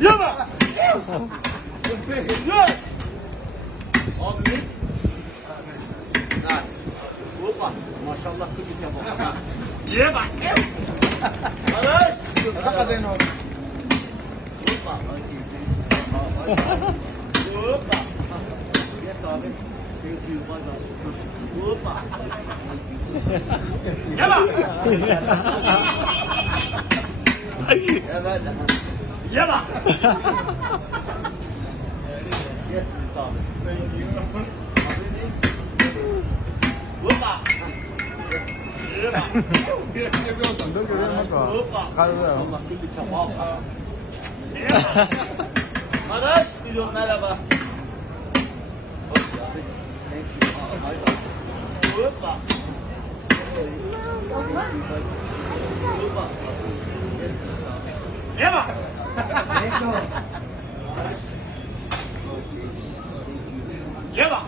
Yama. Good. Abi mix. Hoppa. Maşallah küçük yapalım. Ye bak. Barış. Kata kazayın oğlum. Hoppa. Hoppa. Yes abi. Thank you. Hoppa. Yama. Evet. Yama. Yes abi. Thank you. Hoppa. Dur görüyor musun? Kalıyor. Allah kulli tamam. Barış, milyon merhaba. Hoppa. Yema. Yema.